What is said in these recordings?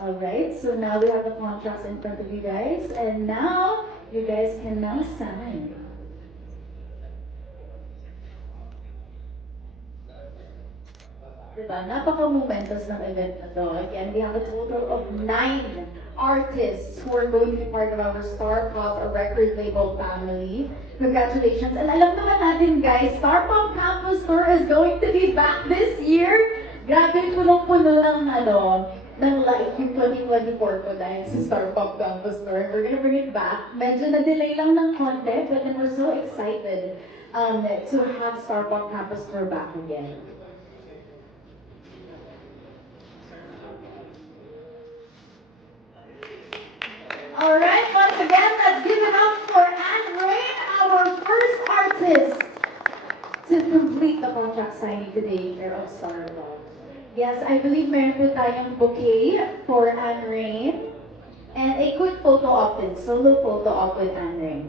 Alright, so now we have the contracts in front of you guys, and now you guys can now sign. Diba? Napaka-momentous ng event na to. Again, we have a total of 9 artists who are going to be part of our Star Pop record label family. Congratulations. And alam naman natin guys, Star Pop Campus Tour is going to be back this year. Grabe, punong-puno ng life yung 2024 ko dahil sa Star Pop Campus Tour. We're gonna bring it back. Medyo na-delay lang ng konti, but then we're so excited to have Star Pop Campus Tour back again. All right, once again, let's give it up for Anne Rain, our first artist to complete the contract signing today here of Starbucks. Yes, I believe meron po tayong bouquet for Anne Rain and a quick photo op din, solo photo op with Anne Rain.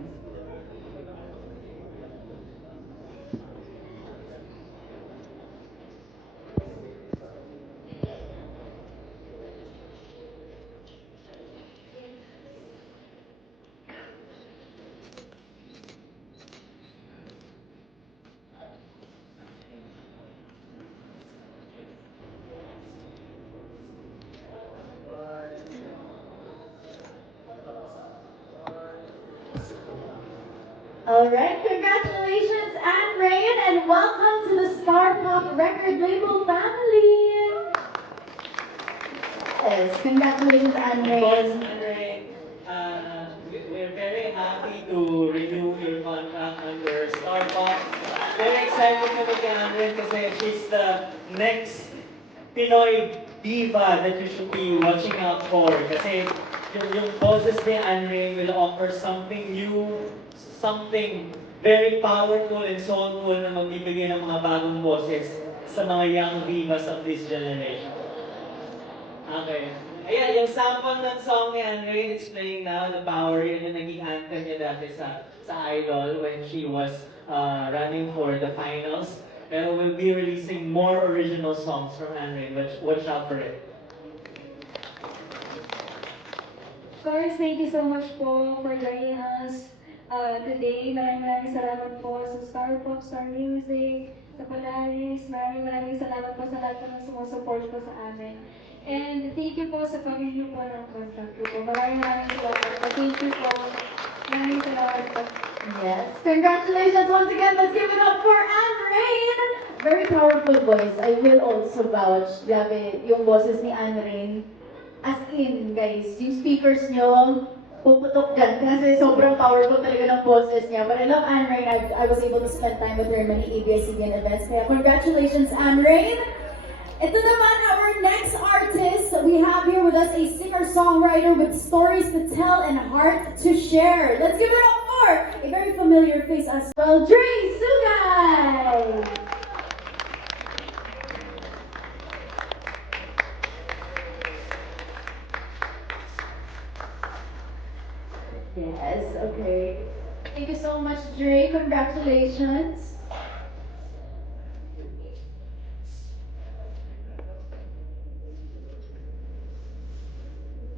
All right, congratulations, Anne Rain, and welcome to the Star Pop record label family. Yes, congratulations, Anne Of course, Rain. Andre, we're very happy to renew your contract under Starbucks. Very excited kami kay Andre kasi she's the next Pinoy diva that you should be watching out for. Kasi yung boses ni Andre will offer something new, something very powerful and soulful na magbibigay ng mga bagong boses sa mga young divas of this generation. Okay. Ayan, yung sample ng song ni Andre is playing now, The Power, yun yung naging anthem niya dati sa Idol when she was running for the finals. Pero we'll be releasing more original songs from Andre. Watch out for it. Of course, thank you so much po for joining us today. Maraming salamat po sa Star Pop, Star Music, sa Polaris. Maraming salamat po sa lahat po ng sumusupport po sa amin. And thank you po sa pag-renew po ng contract ko po. Maraming salamat po. Thank you po. Maraming salamat po. Yes, congratulations once again. Let's give it up for Anne Rain. Very powerful voice. I will also vouch. Grabe, yung boses ni Anne Rain. As in, guys, yung speakers nyo, puputok dyan kasi sobrang powerful talaga ng boses niya. But I love Anne Rain. I was able to spend time with her in many ABS-CBN events. Kaya congratulations, Anne Rain. Ito naman, our next artist. We have here with us a singer-songwriter with stories to tell and heart to share. Let's give it up for a very familiar face as well, Dre Sugay! Yes, okay. Thank you so much, Dre. Congratulations.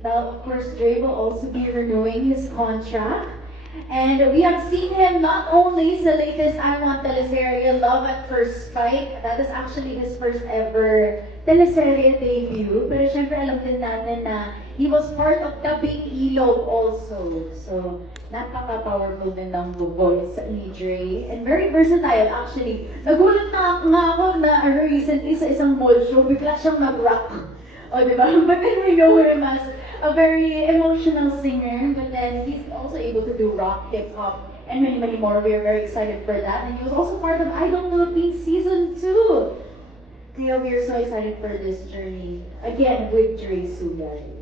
Now, of course, Dre will also be renewing his contract. And we have seen him not only sa latest I Want teleserye, Love at First Strike. That is actually his first ever teleserye debut. Pero syempre alam din natin na he was part of Tabing Ilog also. So, napaka-powerful din ng voice ni Dre. And very versatile actually. Nagulat na nga ako na recently sa isang mall show, bigla siyang nag-rock. Oh, di ba? But then we know him as a very emotional singer, but then he's also able to do rock, hip hop, and many, many more. We are very excited for that. And he was also part of Idol Philippines Season 2. Kaya we are so excited for this journey. Again, with Dre Sugay.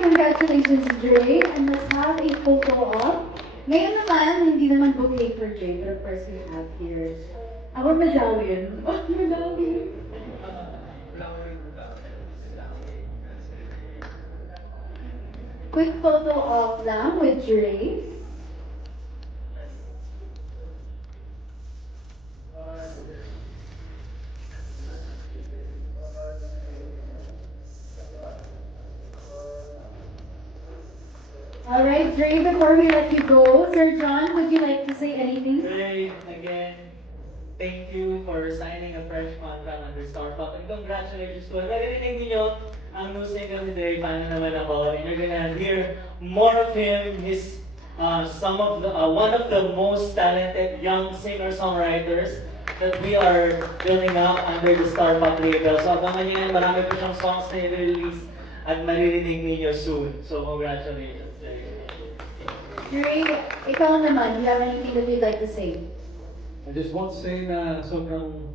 congratulations, Dre. And let's have a photo op. Ngayon naman, hindi naman bouquet for Dre, but of course we have here. Our medallion. Oh, medallion. Quick photo op lang with Dre. Alright, Dre, before we let you go, Sir John, would you like to say anything? Great, again, thank you for signing a fresh contract under Starbucks. And congratulations to us. Naririnig niyo ang new single ni Dre, Paano Naman Ako. And you're gonna hear more of him. He's one of the most talented young singer-songwriters that we are building up under the Starbucks label. So abangan niyo yan, marami pa siyang songs na i-release at maririnig niyo soon. So congratulations, Dre. Dre, ikaw naman, do you have anything that you'd like to say? I just want to say na sobrang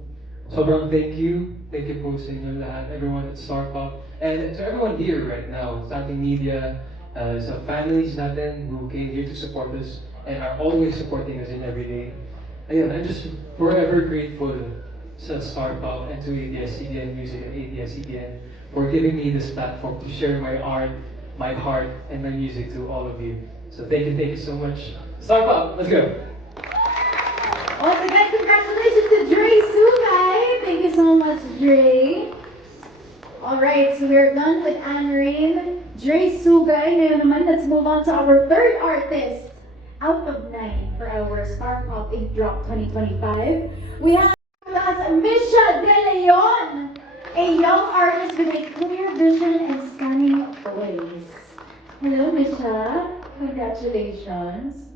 thank you. Thank you po sa inyo lahat, everyone at Starpop, and to everyone here right now, sa ating media, sa families natin who came here to support us and are always supporting us in every day. Ayun, I'm just forever grateful sa Starpop and to ABS-CBN Music and ABS-CBN for giving me this platform to share my art, my heart, and my music to all of you. So thank you so much. Starpop, let's go! Once again, congratulations to Dre Sugay. Thank you so much, Dre. Alright, so we're done with Anne Rain. Dre Sugay. Ngayon naman, let's move on to our third artist. Out of 9 for our Star Pop 8 Drop 2025. We have Misha De Leon, a young artist with a clear vision and stunning voice. Hello, Misha. Congratulations.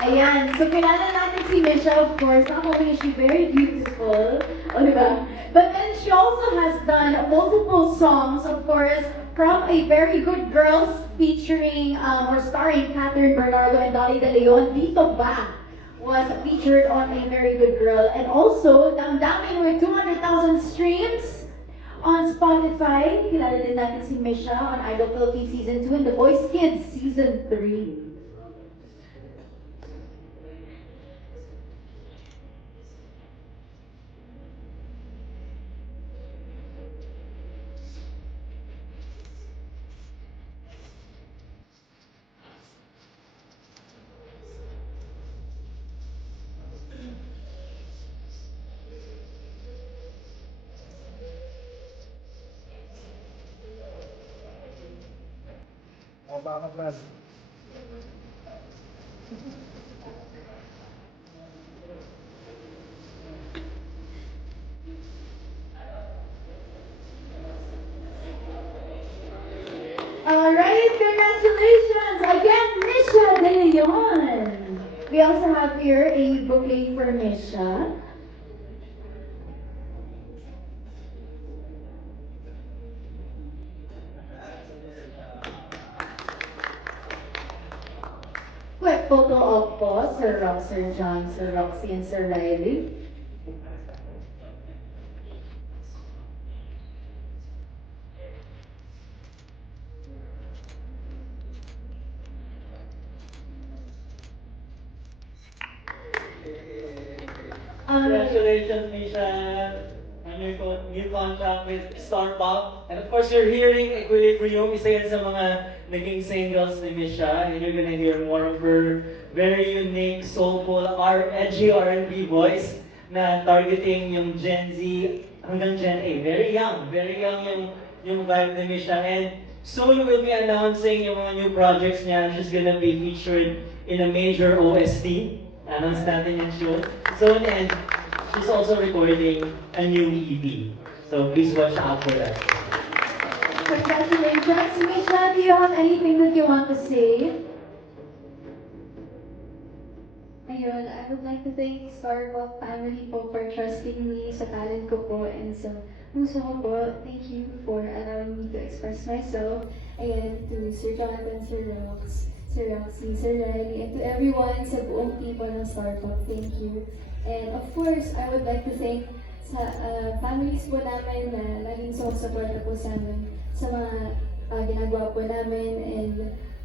Ayan, so kilala natin si Misha, of course. Not only is she very beautiful, o diba? But then she also has done multiple songs, of course, from A Very Good Girls featuring or starring Catherine Bernardo and Dolly De Leon. Dito Ba was featured on A Very Good Girl. And also, damdamin with 200,000 streams on Spotify. Kilala din natin si Misha on Idol Philippines Season 2 and The Voice Kids Season 3. Alright, congratulations again, Misha De Leon. We also have here a bouquet for Misha. Quick photo op po, Sir Rock, Sir John, Sir Roxy, and Sir Riley. Congratulations, Misha, on your new contract with Starbucks. And of course, you're hearing Equilibrium, isa yan sa mga naging singles ni Misha. And you're gonna hear more of her very unique, soulful, edgy R&B voice na targeting yung Gen Z hanggang Gen A. Very young yung vibe ni Misha. And soon we'll be announcing yung mga new projects niya. She's gonna be featured in a major OST. Announce natin yung show soon, and she's also recording a new EP. So please watch out for that. Congratulations, Misha. Do you have anything that you want to say? Ayun, I would like to thank Starbucks family po for trusting me sa talent ko po and sa puso ko po. Thank you for allowing me to express myself. And to Sir Jonathan, Sir Rox, Sir Roxy, Sir Riley, and to everyone sa buong people ng Starbucks, thank you. And of course, I would like to thank sa families po namin na laging support po sa amin sa mga ginagawa po namin, and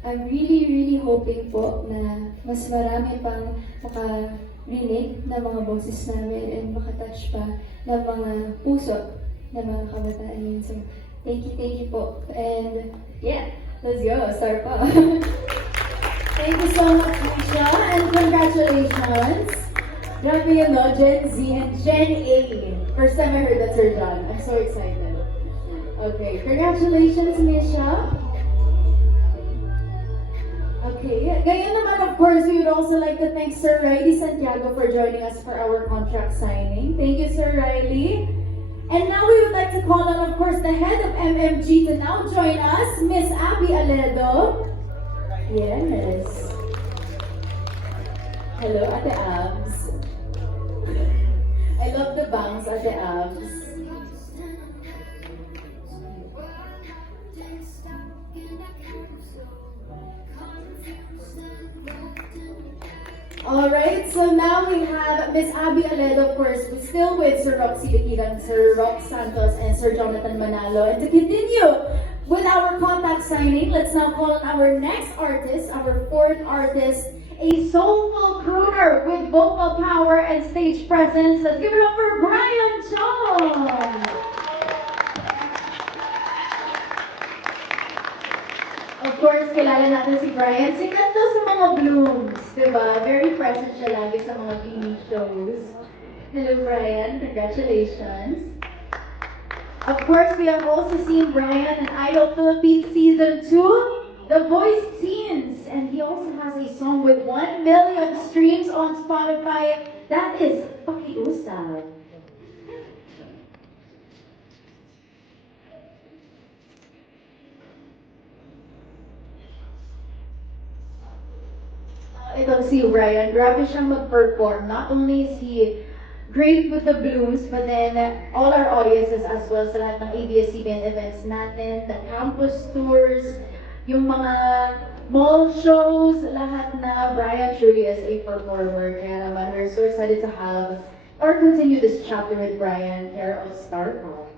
I'm really hoping po na mas marami pang makarinig na mga boses namin and makatouch pa ng mga puso ng mga kabataan yun. So, thank you po. And yeah, let's go, start pa. Thank you so much, Misha, and congratulations. Grabe yun, no? Gen Z and Gen A. First time I heard that, Sir John. I'm so excited. Okay, congratulations, Misha. Okay, ngayon naman, of course, we would also like to thank Sir Riley Santiago for joining us for our contract signing. Thank you, Sir Riley. And now we would like to call on, of course, the head of MMG to now join us, Miss Abby Aledo. Yes. Hello, Ate Abs. I love the bangs, Ate Abs. Alright, so now we have Miss Abby Aledo, of course, we're still with Sir Roxy Liquidan, Sir Rox Santos, and Sir Jonathan Manalo. And to continue with our contact signing, let's now call on our next artist, our fourth artist, a soulful crooner with vocal power and stage presence. Let's give it up for Brian Chong! Of course, kilala natin si Brian. Sikat to sa mga blooms, diba? Very present siya lagi sa mga TV shows. Hello, Brian. Congratulations. Of course, we have also seen Brian in Idol Philippines Season 2, The Voice Teens. And he also has a song with 1 million streams on Spotify. That is Pakiusap. Ito si Brian, grabe siyang mag-perform. Not only is he great with the blooms, but then all our audiences as well sa lahat ng ABS-CBN events natin, the campus tours, yung mga mall shows, lahat na Brian truly is a performer. Kaya naman, we're so excited to have or continue this chapter with Brian here on Star Pop.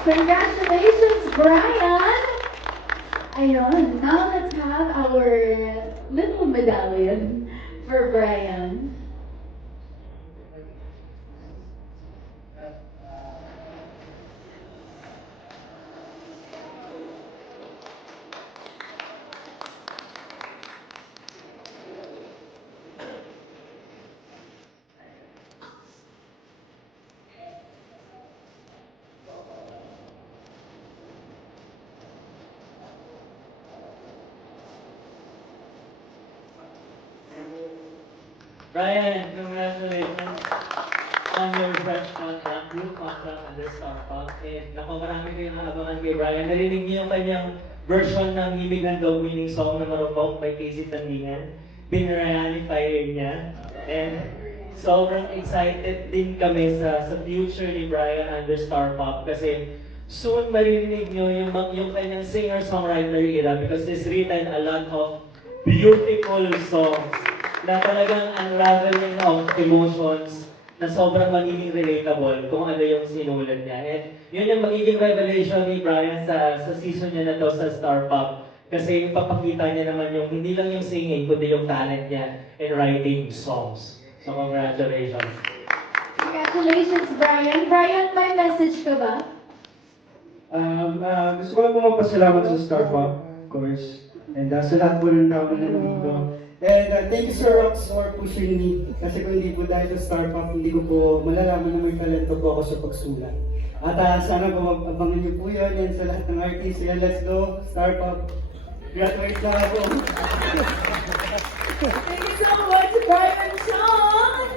Congratulations, Brian! Ayun, now let's have our little medallion for Brian. Brian, congratulations on your fresh contract, new contract under Star Pop. And naku, marami kayong naabangan kay Brian. Narinig niyo yung kanyang version ng Himig ng Dog Winning Song na Marupok by Casey Tandingan. Binrealify niya. And sobrang excited din kami sa future ni Brian under Star Pop kasi soon maririnig niyo yung kanyang singer-songwriter era because he's written a lot of beautiful songs na talagang unraveling of emotions na sobrang magiging relatable kung ano yung sinulat niya. And yun yung magiging revelation ni Brian sa season niya na to sa Star Pop. Kasi ipapakita niya naman yung hindi lang yung singing, kundi yung talent niya in writing songs. So congratulations. Congratulations, Brian. Brian, may message ka ba? Gusto ko lang po magpasalamat sa Star Pop, of course. And sa lahat po ng tao na nandito. And thank you, Sir Rox, for pushing me. Kasi kung hindi po dahil sa Star Pop, hindi ko po malalaman na may talento po ako sa pagsulat. At sana po abangan niyo po yan. And sa lahat ng artists, yan, let's go, Star Pop. Graduate na ako. Thank you so much, Brian Chong!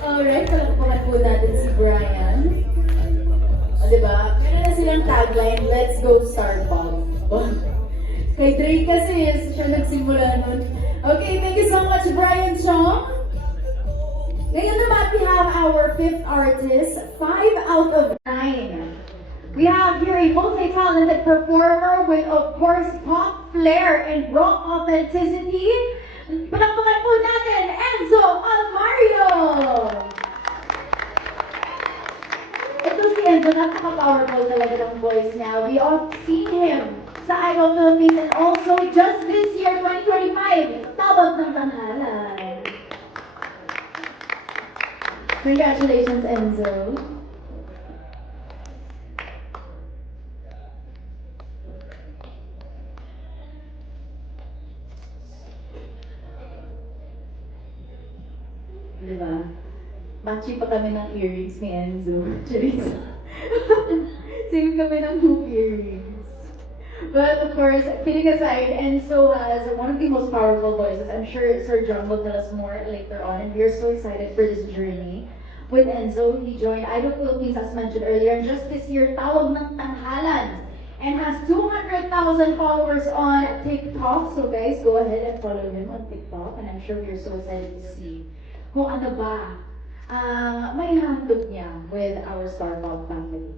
Alright, palakpakan po natin si Brian. O, diba? Meron na silang tagline, let's go Star Pop. Kay Drake kasi, siya nagsimula nun. Okay, thank you so much, Brian. Ngayon naman, we have our fifth artist, 5 out of 9. We have here a multi-talented performer with, of course, pop flair and rock authenticity. Palakpakan po natin, Enzo Almario! Ito si Enzo, napaka-powerful talaga ng voice niya. We all seen him sa Idol Philippines and also just this year, 2025, Tabag ng Tanghalan. Congratulations, Enzo. Diba? Matchy pa kami ng earrings ni Enzo. Charis. Same kami ng hoop earrings. But of course, kidding aside, Enzo has one of the most powerful voices. I'm sure Sir John will tell us more later on. And we're so excited for this journey. With Enzo, he joined Idol Philippines as mentioned earlier. And just this year, Tawag ng Tanghalan. And has 200,000 followers on TikTok. So guys, go ahead and follow him on TikTok. And I'm sure we're so excited to see kung ano ba may handog niya with our Star Pop family.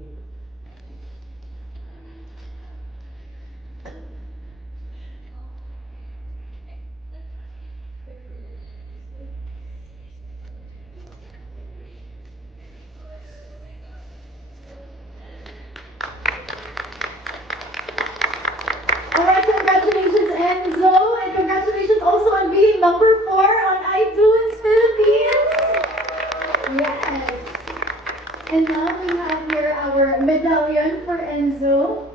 Alright, congratulations Enzo, and congratulations also on being number 4 on iTunes Philippines. Yes. And now we have here our medallion for Enzo.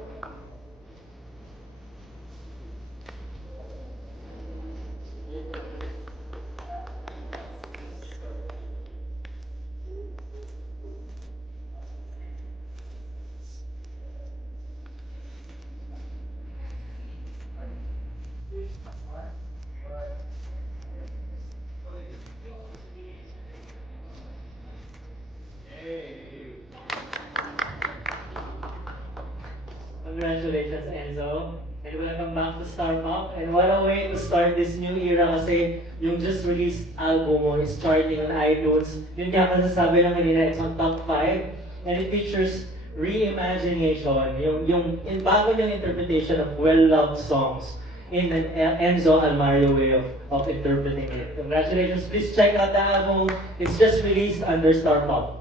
Congratulations, Enzo. And welcome back to Star Pop. And what a way to start this new era kasi yung just released album mo is charting on iTunes. Yun nga masasabi ng kanina, it's on top 5. And it features reimagination, yung bago niyang interpretation of well-loved songs in an Enzo Almario way of interpreting it. Congratulations. Please check out the album. It's just released under Star Pop.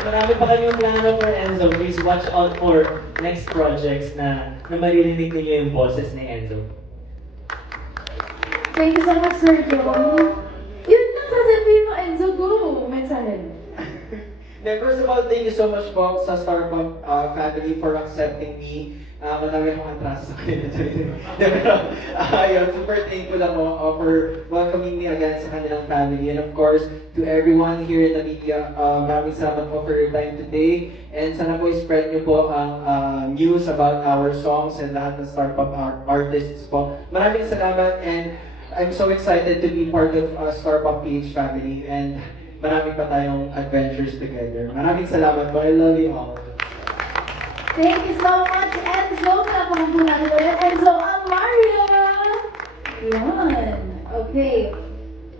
Marami pa kayong plano for Enzo. Please watch out for next projects na maririnig ninyo yung boses ni Enzo. Thank you so much, Sir John. Yun na sasabihin mo, Enzo, go! Mensahe. Then first of all, thank you so much po sa Star Pop family for accepting me. Marami akong atras sa kanila. Pero, yun, super thankful ako for welcoming me again sa kanilang family. And of course, to everyone here in the media, maraming salamat po for your time today. And sana po spread niyo po ang news about our songs and lahat ng Star Pop artists po. Maraming salamat and I'm so excited to be part of Star Pop PH family. And marami pa tayong adventures together. Maraming salamat po. I love you all. Thank you so much, Enzo. Palakpakan po natin ulit, Enzo Almario! Yun. Okay.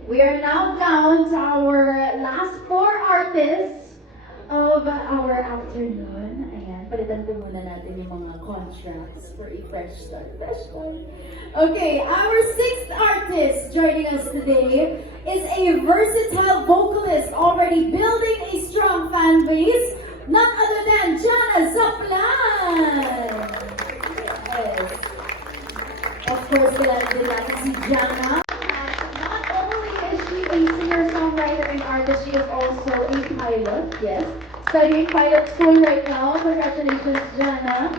We are now down to our last 4 artists of our afternoon. Ayan, palitan po muna natin yung mga contracts for a fresh start. Fresh start. Okay, our 6th artist joining us today is a versatile vocalist already building a strong fan base. None other than Jana Zaplan! Yes. Of course, kilala din natin si Jana. Not only is she a singer-songwriter and artist, she is also a pilot, yes. Studying pilot school right now. Congratulations, Jana.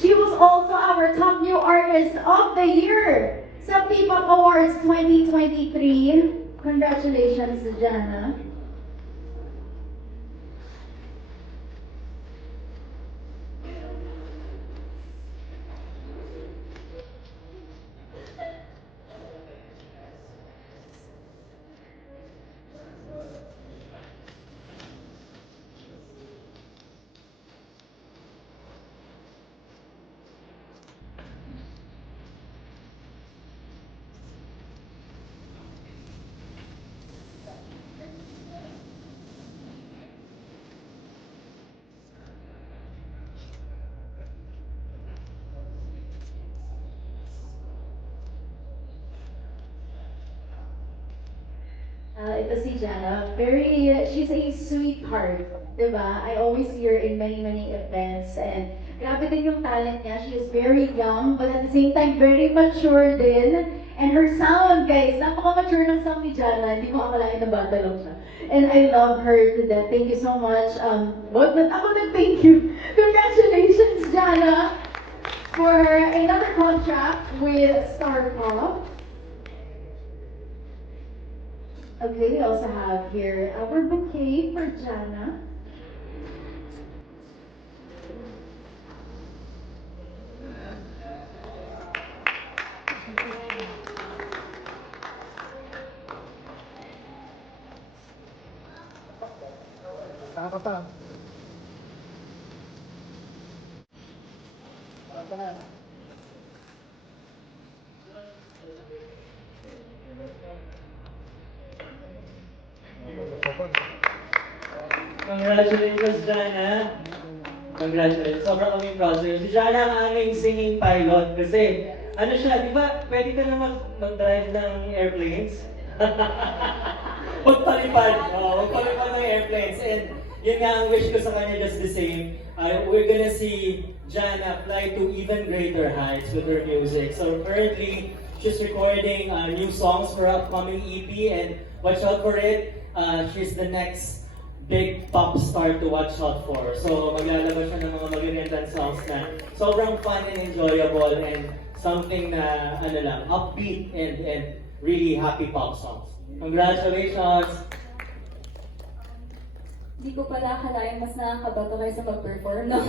She was also our top new artist of the year sa P-Pop Awards 2023. Congratulations, Jana. Ito si Jana. She's a sweetheart, diba? I always see her in many, many events. And grabe din yung talent niya. She is very young, but at the same time, very mature din. And her sound, guys, napaka-mature ng sound ni Jana. Hindi mo akalain na bata lang siya. And I love her to death. Thank you so much. Wag na ako thank you. Congratulations, Jana, for another contract with Star Pop. Okay, we also have here our bouquet for Jana. Congratulations, Jana. Congratulations. Sobrang kaming proud sa'yo. Si Jana ang aming singing pilot kasi ano siya, di ba pwede ka na mag-drive ng airplanes? Magpalipad. Magpalipad ng airplanes. And yun nga ang wish ko sa kanya just the same. We're gonna see Jana fly to even greater heights with her music. So currently, she's recording new songs for her upcoming EP and watch out for it. She's the next big pop star to watch out for. So maglalabas siya ng mga magagandang songs na sobrang fun and enjoyable and something na ano lang, upbeat and really happy pop songs. Congratulations! Hindi ko pala akalain mas nakakabato kaysa mag-perform, no?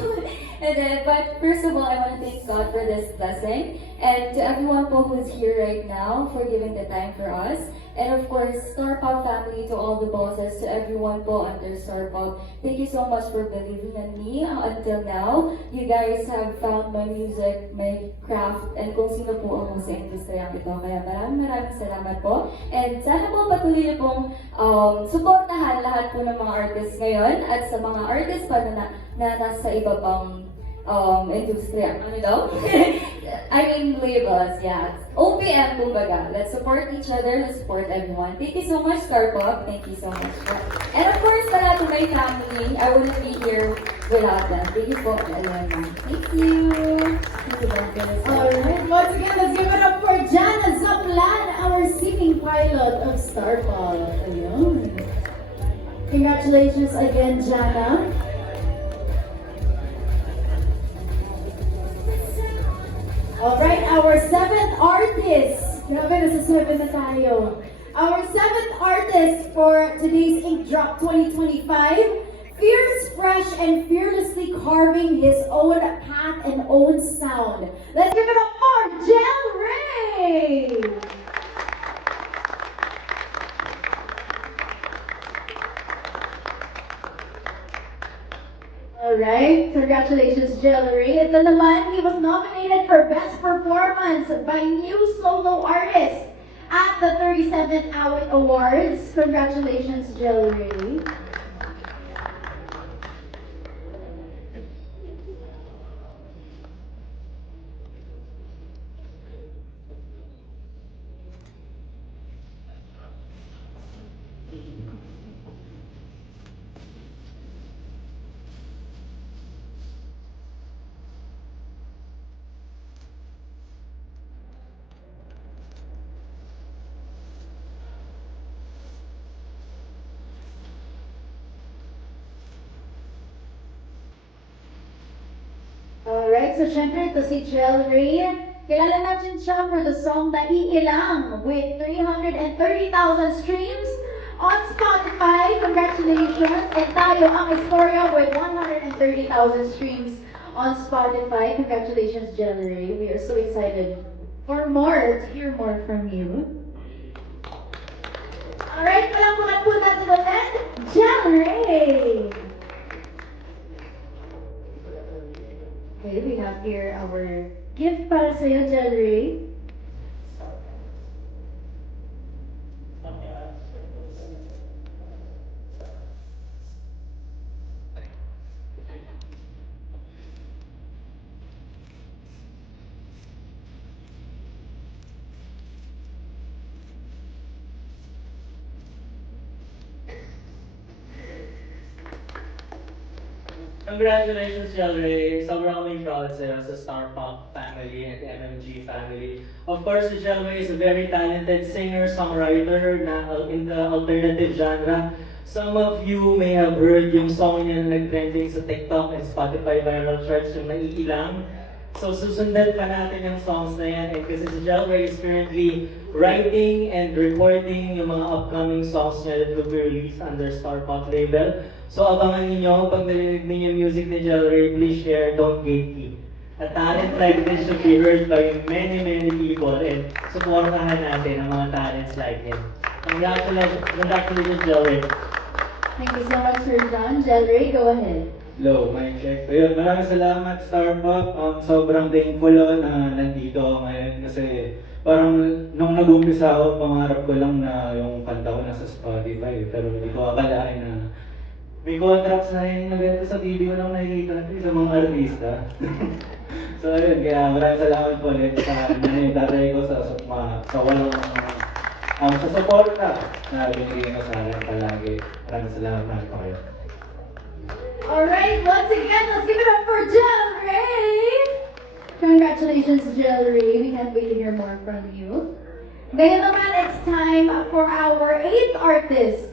And then, but first of all, I want to thank God for this blessing. And to everyone po who's here right now for giving the time for us. And of course, Star Pop family, to all the bosses, to everyone po under Star Pop, thank you so much for believing in me until now. You guys have found my music, my craft, and kung sino po ako sa industriyang ito. Kaya maraming salamat po. And sana po patuloy niyo pong suportahan lahat po ng mga artists ngayon at sa mga artists pa na nasa iba pang industriya. Ano daw? I mean labels, yeah. OPM, kumbaga. Let's support each other, let's support everyone. Thank you so much, Star Pop. Thank you so much. And of course, pala to my family, I wouldn't be here without them. Thank you po, Elena. Thank you. Thank you, Marcos. Alright, once again, let's give it up for Jana Zaplan, our singing pilot of Star Pop. Ayun. Congratulations again, Jana. Alright, our seventh artist. Grabe, nasa 7 na tayo. Our seventh artist for today's Ink Drop 2025. Fierce, fresh, and fearlessly carving his own path and own sound. Let's give it up for Jel Ray! Alright, congratulations, Jewelry. Ito naman, he was nominated for Best Performance by New Solo Artist at the 37th Awit Awards. Congratulations, Jewelry. Alright, so syempre ito si Jel Ray. Kilala natin siya for the song Naiilang with 330,000 streams on Spotify. Congratulations! And tayo ang Istorya with 130,000 streams on Spotify. Congratulations, Jel Ray. We are so excited for more, to hear more from you. Alright, palang po natin ulit, Jel Ray! Okay, we have here our gift para sa'yo, Jel Ray. Congratulations, Jelray. Sobrang kaming proud sa'yo sa Star Pop family and MMG family. Of course, si Jelray is a very talented singer, songwriter na in the alternative genre. Some of you may have heard yung song niya na nag-trending sa TikTok and Spotify viral charts, yung Naiilang. So susundan pa natin yung songs na yan. And kasi si Jelray is currently writing and recording yung mga upcoming songs niya that will be released under Star Pop label. So abangan ninyo, pag narinig ninyo yung music ni Jelray, please share, don't gatekeep. A talent like this should be heard by many, many people and supportahan natin ang mga talents like him. Congratulations, Jelray. Thank you so much, Sir John. Jelray, go ahead. Hello, mic check. Ayun, maraming salamat, Star Pop. Sobrang thankful ako na nandito ako ngayon kasi parang nung nag-umpisa ako, pangarap ko lang na yung kanta ko nasa Spotify. Pero hindi ko akalain na may contracts na yung naganda sa TV ko lang nakikita natin sa mga artista. So ayun, kaya maraming salamat po ulit sa yung tatay ko sa walang sa suporta na binigay mo sa akin palagi. Maraming salamat po kayo. Alright, once again, let's give it up for Jelray! Congratulations, Jelray. We can't wait to hear more from you. Ngayon naman, it's time for our 8th artist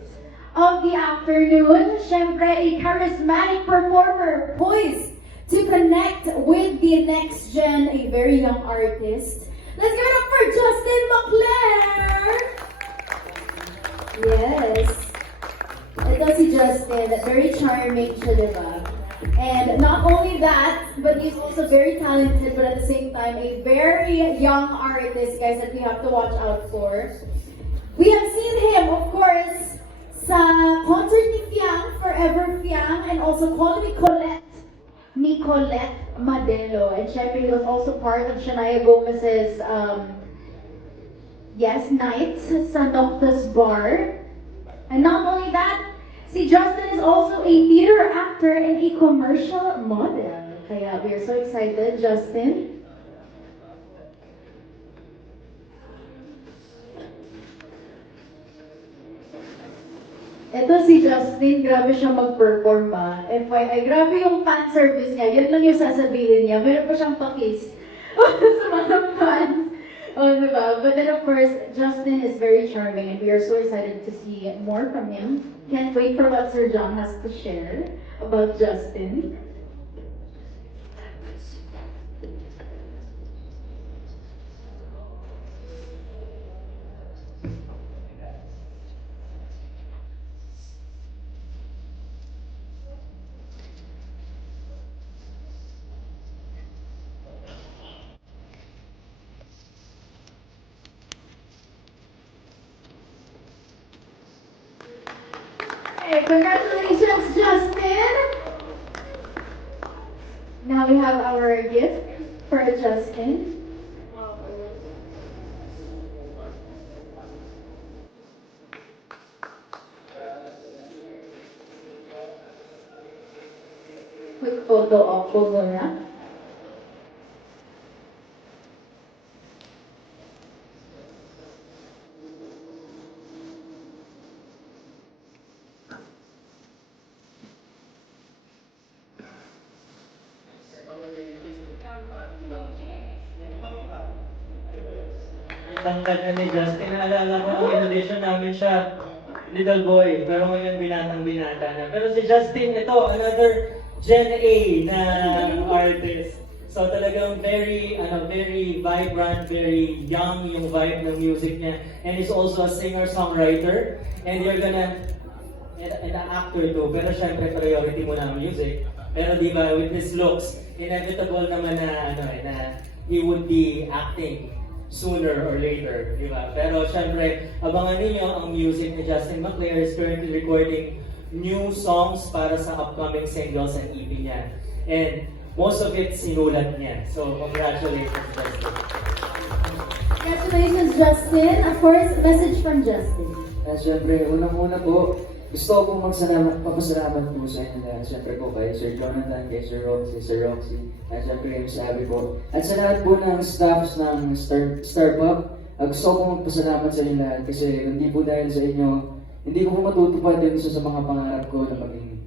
of the afternoon. Siyempre, a charismatic performer poised to connect with the next gen, a very young artist. Let's give it up for Justin McClare! Yes. Ito si Justin, very charming siya, diba? And not only that, but he's also very talented, but at the same time, a very young artist, guys, that we have to watch out for. We have seen him, of course, sa concert ni Fiang, Forever Fiang, and also Call Me Colette, ni Colette Madelo. And syempre, he was also part of Shania Gomez's, nights sa Noctus Bar. And not only that, si Justin is also a theater actor and a commercial model. Kaya we are so excited, Justin. Ito si Justin, grabe siya mag-perform ba. FYI, grabe yung fan service niya. Yun lang yung sasabihin niya. Meron pa siyang pakis sa mga fans. Oh, diba? But then of course, Justin is very charming and we are so excited to see more from him. Can't wait for what Sir John has to share about Justin. Hey, congratulations, Justin! Now we have our gift for Justin. Quick photo op po muna. Ang kanya ni Justin, naalala ko nung inaudition namin siya, little boy, pero ngayon binatang-binata na. Pero si Justin, ito, another Gen A na artist. So talagang very vibrant, very young yung vibe ng music niya. And he's also a singer-songwriter. And you're gonna, and an actor too. Pero syempre, priority mo na ang music. Pero di ba, with his looks, inevitable naman na, na he would be acting sooner or later, di ba? Pero syempre, abangan niyo ang music ni Justin McClare is currently recording new songs para sa upcoming singles and EP niya. And most of it sinulat niya. So, congratulations, Justin. Congratulations, Justin. Of course, message from Justin. Siyempre, unang-una po, gusto ko pong papasalamat po sa inyo lahat. Siyempre po kay Sir Jonathan, kay Sir Roxy, at siyempre yung sabi po. At sa lahat po ng staffs ng Star Pop, gusto ko pong magpasalamat sa inyo lahat kasi hindi po dahil sa inyo, hindi ko po matutupad yung isa sa mga pangarap ko na maging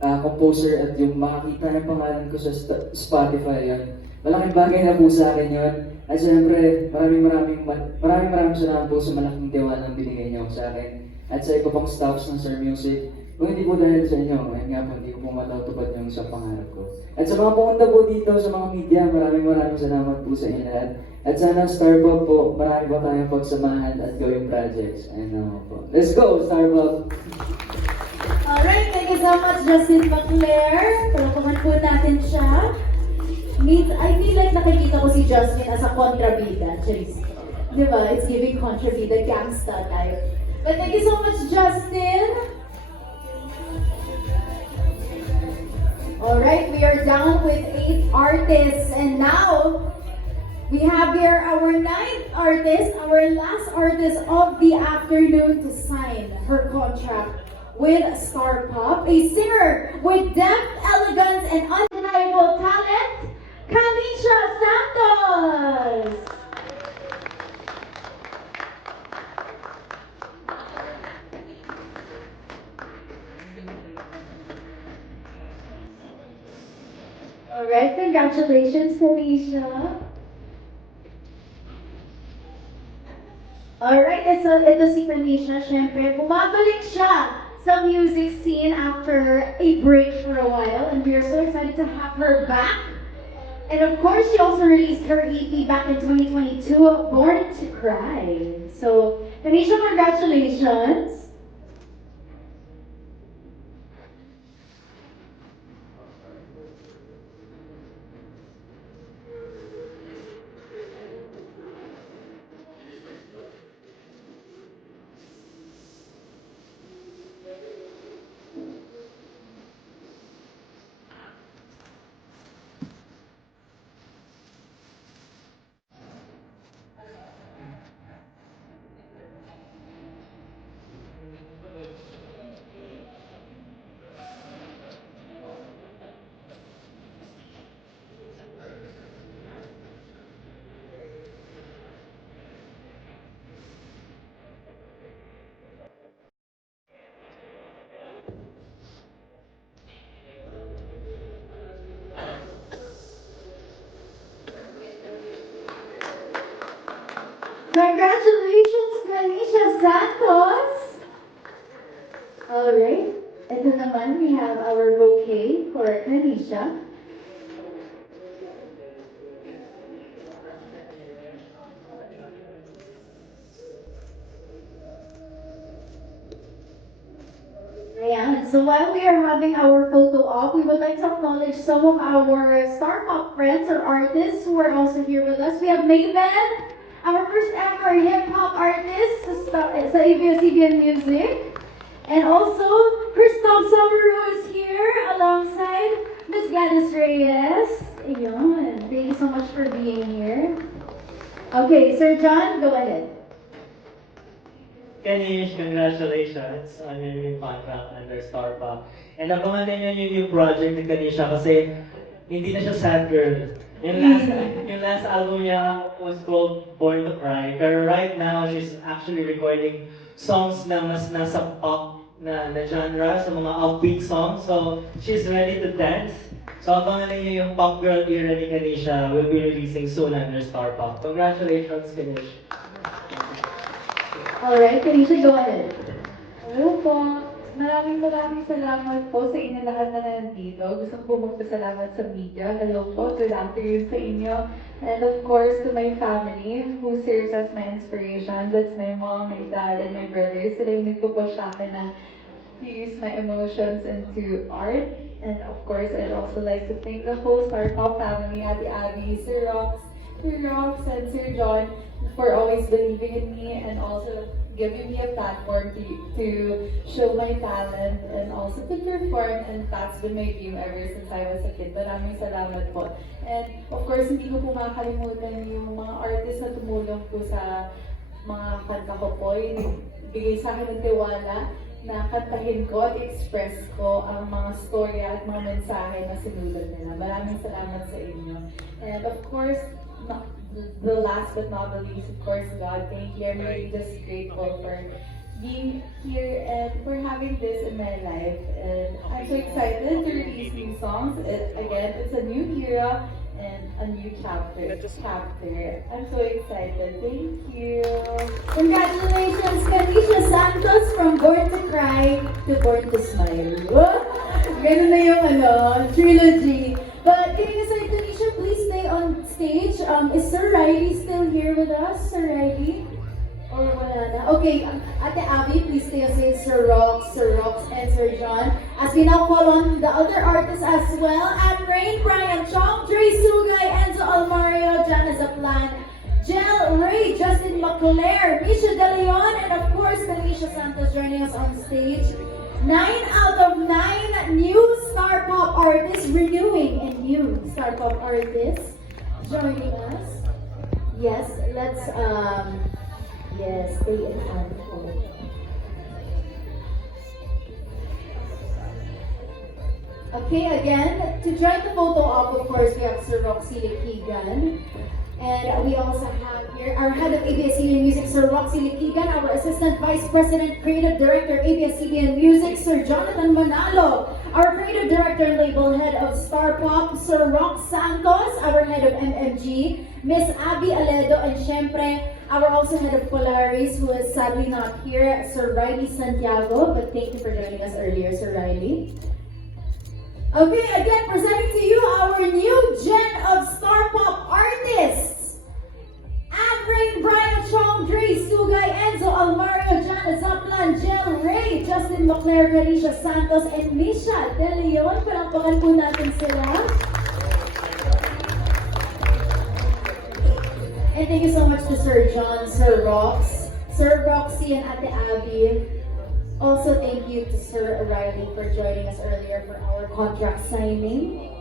composer at yung makakita ng pangalan ko sa Spotify yun. Malaking bagay na po sa akin yun. At syempre, maraming salamat po sa malaking tiwalang binigay niyo sa akin. At sa iba pang staffs ng Sir Music, kung hindi po dahil sa inyo, ayun nga po, hindi ko po matutupad yung sa pangarap ko. At sa mga pumunta po dito sa mga media, maraming salamat po sa inyo lahat. At sana Starbuck po, marami pa tayong pagsamahan at gawing projects. Ayun po. Let's go, Starbuck! Alright, thank you so much, Justin Baclair. Palapakan po natin siya. I feel like nakikita ko si Justin as a kontrabida, Charis. Diba? It's giving kontrabida, gangsta type. But thank you so much, Justin. Alright, we are down with 8 artists, and now we have here our 9th artist, our last artist of the afternoon to sign her contract with Star Pop, a singer with depth, elegance, and undeniable talent, Kanisha Santos! Alright, congratulations, Kanisha. Alright, ito si Kanisha, syempre, bumabalik siya sa music scene after a break for a while, and we are so excited to have her back. And of course, she also released her EP back in 2022, Born to Cry. So, Kanisha, congratulations. Congratulations, Kanisha Santos! Alright, ito naman, we have our bouquet for Kanisha. Ayan, so while we are having our photo op, we would like to acknowledge some of our Star Pop friends or artists who are also here with us. We have Maven, our first ever hip-hop artist sa ABS-CBN Music. And also, Christoph Summeru is here alongside Miss Gladys Reyes. Ayun, thank you so much for being here. Okay, Sir John, go ahead. Kanish, congratulations on your new contract under Star Pop. And abangan ninyo yung new project ni Kanisha kasi hindi na siya sad girl. Yung last album niya was called Born to Cry. Pero right now, she's actually recording songs na mas nasa pop na genre, sa mga upbeat songs. So, she's ready to dance. So, abangan ninyo yung pop girl era ni Kanisha will be releasing soon under Star Pop. Congratulations, Kanish. Alright, Kanisha, go ahead. Hello po. Maraming salamat po sa inyo lahat na nandito. Gusto ko magpasalamat sa media. Hello po, good afternoon sa inyo. And of course, to my family who serves as my inspiration. That's my mom, my dad, and my brothers. Sila yung nagpupush sa akin na to use my emotions into art. And of course, I'd also like to thank the whole Star Pop family, Ate Abby, Sir Rox, and Sir John for always believing in me and also giving me a platform to show my talent and also to perform, and that's been my dream ever since I was a kid. Maraming salamat po. And of course, hindi ko po makakalimutan yung mga artists na tumulong po sa mga kanta ko po, yung bigay sa akin ng tiwala na kantahin ko at express ko ang mga story at mga mensahe na sinulat nila. Maraming salamat sa inyo. And of course, the last but not the least, of course, God, thank you. I'm really just grateful for being here and for having this in my life. And I'm so excited to release new songs. Again, it's a new era and a new chapter. I'm so excited. Thank you. Congratulations, Kanisha Santos from Born to Cry to Born to Smile. Ganun na yung trilogy. But kidding aside, Kanisha, please stay on stage. Is Sir Riley still here with us? Sir Riley? Or wala na? Okay, Ate Abby, please stay aside, Sir Rox, and Sir John. As we now call on the other artists as well. Anne Rain, Brian Chong, Dre Sugay, Enzo Almario, Jana Zaplan, Jel Ray, Justin McClare, Misha De Leon, and of course, Tanisha Santos joining us on stage. 9 out of 9 new Star Pop artists, renewing and new Star Pop artists joining us. Yes, let's stay in handful. Okay, again, to join the photo op, of course, we have Sir Roxy Liquigan. And we also have here our head of ABS-CBN Music, Sir Roxy Liquigan, our Assistant Vice President, Creative Director, ABS-CBN Music, Sir Jonathan Manalo, our Creative Director and Label Head of Star Pop, Sir Rox Santos, our Head of MMG, Miss Abby Aledo, and syempre, our also Head of Polaris, who is sadly not here, Sir Riley Santiago, but thank you for joining us earlier, Sir Riley. Okay, again, presenting to you our new gen of Star Pop artists. Anne Rain, Brian Chong, Dre Sugay, Enzo Almario, Jana Zaplan, Jel Ray, Justin McClare, Carisha Santos, and Misha De Leon. Palampakan po natin sila. And thank you so much to Sir John, Sir Rox, Sir Roxy, and Ate Abby. Also, thank you to Sir Riley for joining us earlier for our contract signing.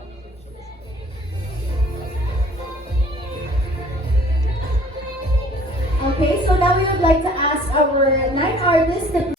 Okay, so now we would like to ask our 9 artists to